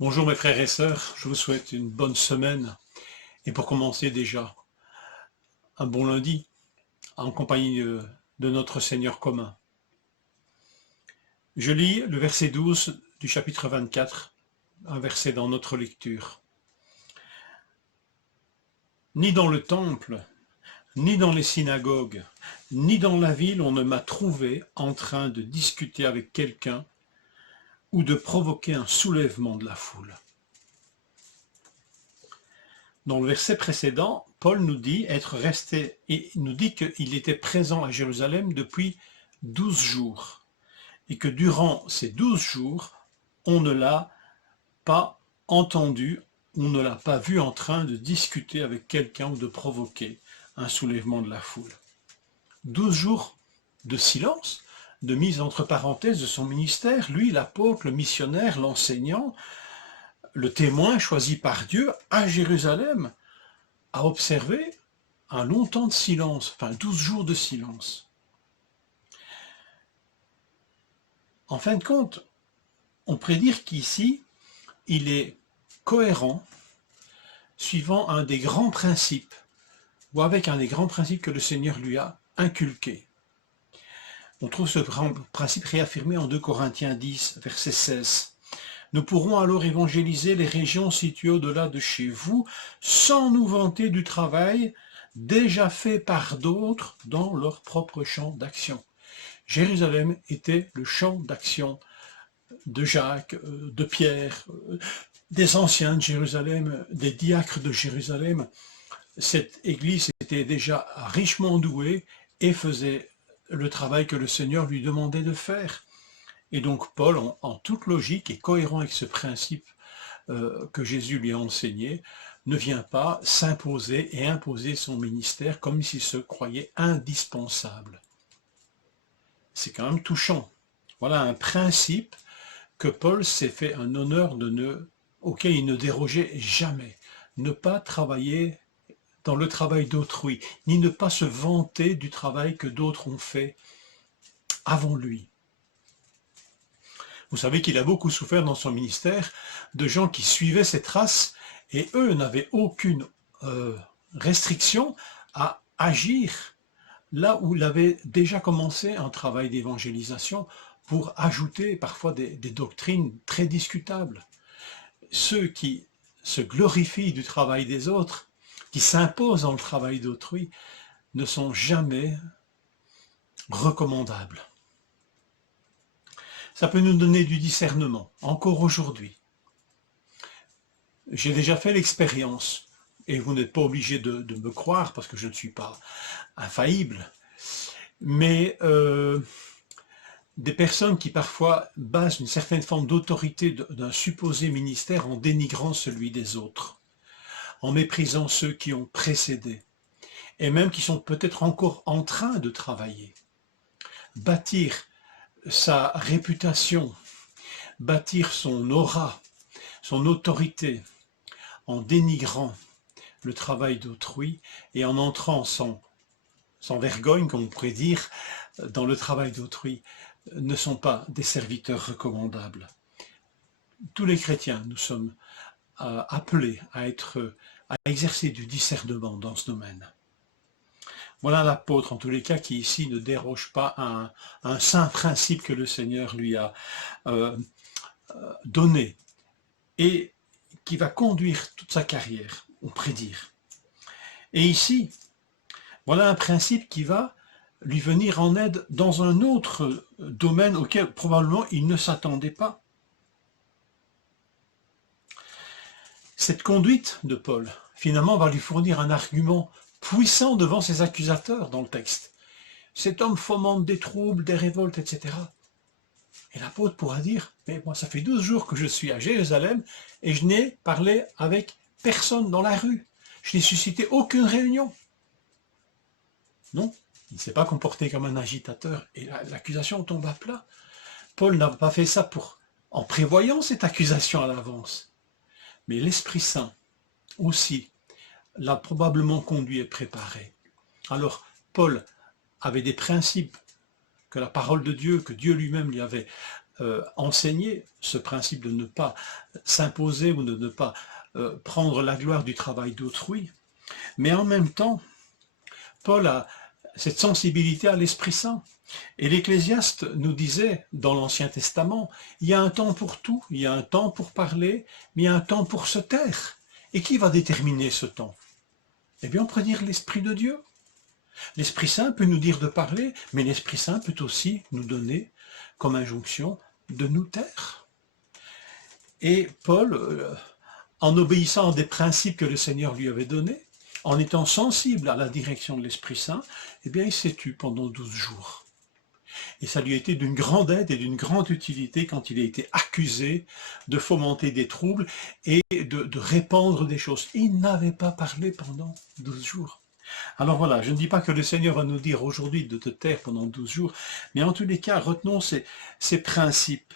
Bonjour mes frères et sœurs, je vous souhaite une bonne semaine et pour commencer déjà, un bon lundi en compagnie de notre Seigneur commun. Je lis le verset 12 du chapitre 24, un verset dans notre lecture. Ni dans le temple, ni dans les synagogues, ni dans la ville on ne m'a trouvé en train de discuter avec quelqu'un ou de provoquer un soulèvement de la foule. Dans le verset précédent, Paul nous dit être resté et nous dit qu'il était présent à Jérusalem depuis 12 jours et que durant ces 12 jours, on ne l'a pas entendu, on ne l'a pas vu en train de discuter avec quelqu'un ou de provoquer un soulèvement de la foule. 12 jours de silence, de mise entre parenthèses de son ministère, lui, l'apôtre, le missionnaire, l'enseignant, le témoin choisi par Dieu à Jérusalem, a observé un long temps de silence, enfin 12 jours de silence. En fin de compte, on pourrait dire qu'ici, il est cohérent, suivant un des grands principes, ou avec un des grands principes que le Seigneur lui a inculqués. On trouve ce grand principe réaffirmé en 2 Corinthiens 10, verset 16. Nous pourrons alors évangéliser les régions situées au-delà de chez vous, sans nous vanter du travail déjà fait par d'autres dans leur propre champ d'action. Jérusalem était le champ d'action de Jacques, de Pierre, des anciens de Jérusalem, des diacres de Jérusalem. Cette église était déjà richement douée et faisait le travail que le Seigneur lui demandait de faire. Et donc Paul, en toute logique et cohérent avec ce principe que Jésus lui a enseigné, ne vient pas s'imposer et imposer son ministère comme s'il se croyait indispensable. C'est quand même touchant. Voilà un principe que Paul s'est fait un honneur auquel il ne dérogeait jamais. Ne pas travailler dans le travail d'autrui, ni ne pas se vanter du travail que d'autres ont fait avant lui. Vous savez qu'il a beaucoup souffert dans son ministère de gens qui suivaient ses traces et eux n'avaient aucune restriction à agir là où il avait déjà commencé un travail d'évangélisation pour ajouter parfois des doctrines très discutables. Ceux qui se glorifient du travail des autres, qui s'imposent dans le travail d'autrui, ne sont jamais recommandables. Ça peut nous donner du discernement, encore aujourd'hui. J'ai déjà fait l'expérience, et vous n'êtes pas obligé de me croire parce que je ne suis pas infaillible, mais des personnes qui parfois basent une certaine forme d'autorité d'un supposé ministère en dénigrant celui des autres, en méprisant ceux qui ont précédé, et même qui sont peut-être encore en train de travailler. Bâtir sa réputation, bâtir son aura, son autorité, en dénigrant le travail d'autrui et en entrant sans vergogne, comme on pourrait dire, dans le travail d'autrui, ne sont pas des serviteurs recommandables. Tous les chrétiens, nous sommes appelés à exercer du discernement dans ce domaine. Voilà l'apôtre, en tous les cas, qui ici ne déroge pas à un saint principe que le Seigneur lui a donné et qui va conduire toute sa carrière, on pourrait dire. Et ici, voilà un principe qui va lui venir en aide dans un autre domaine auquel probablement il ne s'attendait pas. Cette conduite de Paul, finalement, va lui fournir un argument puissant devant ses accusateurs dans le texte. Cet homme fomente des troubles, des révoltes, etc. Et l'apôtre pourra dire, mais moi ça fait 12 jours que je suis à Jérusalem et je n'ai parlé avec personne dans la rue. Je n'ai suscité aucune réunion. Non, il ne s'est pas comporté comme un agitateur et l'accusation tombe à plat. Paul n'a pas fait ça en prévoyant cette accusation à l'avance. Mais l'Esprit Saint aussi l'a probablement conduit et préparé. Alors, Paul avait des principes que la parole de Dieu, que Dieu lui-même lui avait enseigné ce principe de ne pas s'imposer ou de ne pas prendre la gloire du travail d'autrui. Mais en même temps, Paul a cette sensibilité à l'Esprit Saint. Et l'Ecclésiaste nous disait dans l'Ancien Testament, il y a un temps pour tout, il y a un temps pour parler, mais il y a un temps pour se taire. Et qui va déterminer ce temps? Eh bien, on pourrait dire l'Esprit de Dieu. L'Esprit Saint peut nous dire de parler, mais l'Esprit Saint peut aussi nous donner comme injonction de nous taire. Et Paul, en obéissant à des principes que le Seigneur lui avait donnés, en étant sensible à la direction de l'Esprit Saint, eh bien, il s'est tu pendant 12 jours. Et ça lui a été d'une grande aide et d'une grande utilité quand il a été accusé de fomenter des troubles et de répandre des choses. Il n'avait pas parlé pendant 12 jours. Alors voilà, je ne dis pas que le Seigneur va nous dire aujourd'hui de te taire pendant 12 jours, mais en tous les cas, retenons ces principes.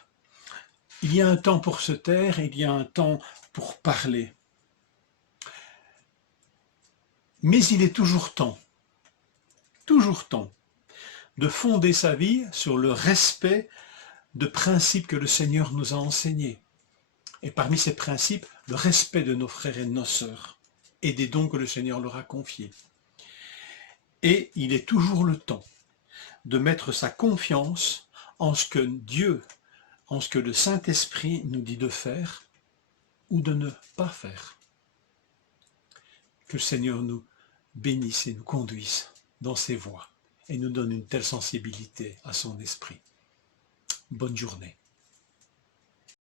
Il y a un temps pour se taire et il y a un temps pour parler. Mais il est toujours temps de fonder sa vie sur le respect de principes que le Seigneur nous a enseignés. Et parmi ces principes, le respect de nos frères et de nos sœurs et des dons que le Seigneur leur a confiés. Et il est toujours le temps de mettre sa confiance en ce que Dieu, en ce que le Saint-Esprit nous dit de faire ou de ne pas faire. Que le Seigneur nous bénisse et nous conduise dans ses voies et nous donne une telle sensibilité à son esprit. Bonne journée.